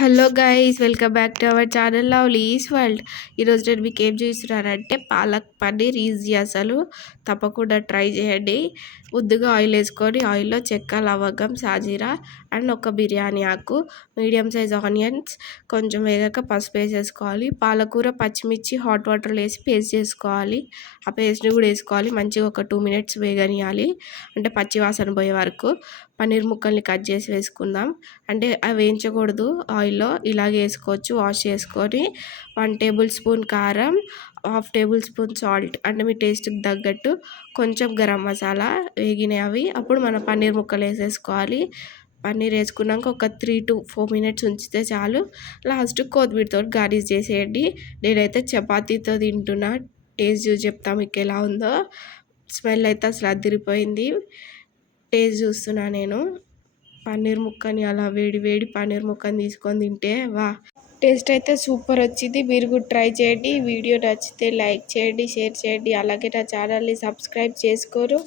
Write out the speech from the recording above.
Hello guys, welcome back to our channel lovelies world. ఈరోజు నేను మీకు ఏం చూస్తున్నానంటే పాలక్ పన్నీర్ ఈజీ, అసలు తప్పకుండా ట్రై చేయండి. ముందుగా ఆయిల్ వేసుకొని ఆయిల్లో చెక్క, లవంగం, సాజీరా అండ్ ఒక బిర్యానీ ఆకు, మీడియం సైజ్ ఆనియన్స్ కొంచెం వేగాక పసుపు వేసేసుకోవాలి. పాలకూర, పచ్చిమిర్చి హాట్ వాటర్లో వేసి పేస్ట్ చేసుకోవాలి. ఆ పేస్ట్ని కూడా వేసుకోవాలి. మంచిగా ఒక 2 minutes వేగనియాలి, అంటే పచ్చి వాసన పోయే వరకు. పన్నీర్ ముక్కల్ని కట్ చేసి వేసుకుందాం. అంటే అవి వేయించకూడదు ఆయిల్లో, ఇలాగే వేసుకోవచ్చు. వాష్ చేసుకొని 1 tablespoon కారం, 1/2 tablespoon సాల్ట్, అంటే మీ టేస్ట్కి తగ్గట్టు, కొంచెం గరం మసాలా వేగినాయి అవి. అప్పుడు మనం పన్నీర్ ముక్కలు వేసేసుకోవాలి. పన్నీర్ వేసుకున్నాక ఒక 3 to 4 minutes ఉంచితే చాలు. లాస్ట్ కొత్తిమీరతో గార్నిష్ చేసేయండి. నేనైతే చపాతీతో తింటున్నా. టేస్ట్ చూసి చెప్తా మీకు ఎలా ఉందో. స్మెల్ అయితే అసలు అదిరిపోయింది. టేస్ట్ చూస్తున్నా నేను. పన్నీర్ ముక్కని అలా వేడి వేడి పన్నీర్ ముక్కని తీసుకొని తింటే వా, టేస్ట్ అయితే సూపర్ వచ్చింది. మీరు కూడా ట్రై చేయండి. వీడియో నచ్చితే లైక్ చేయండి, షేర్ చేయండి. అలాగే నా ఛానల్ని సబ్స్క్రైబ్ చేసుకోరు.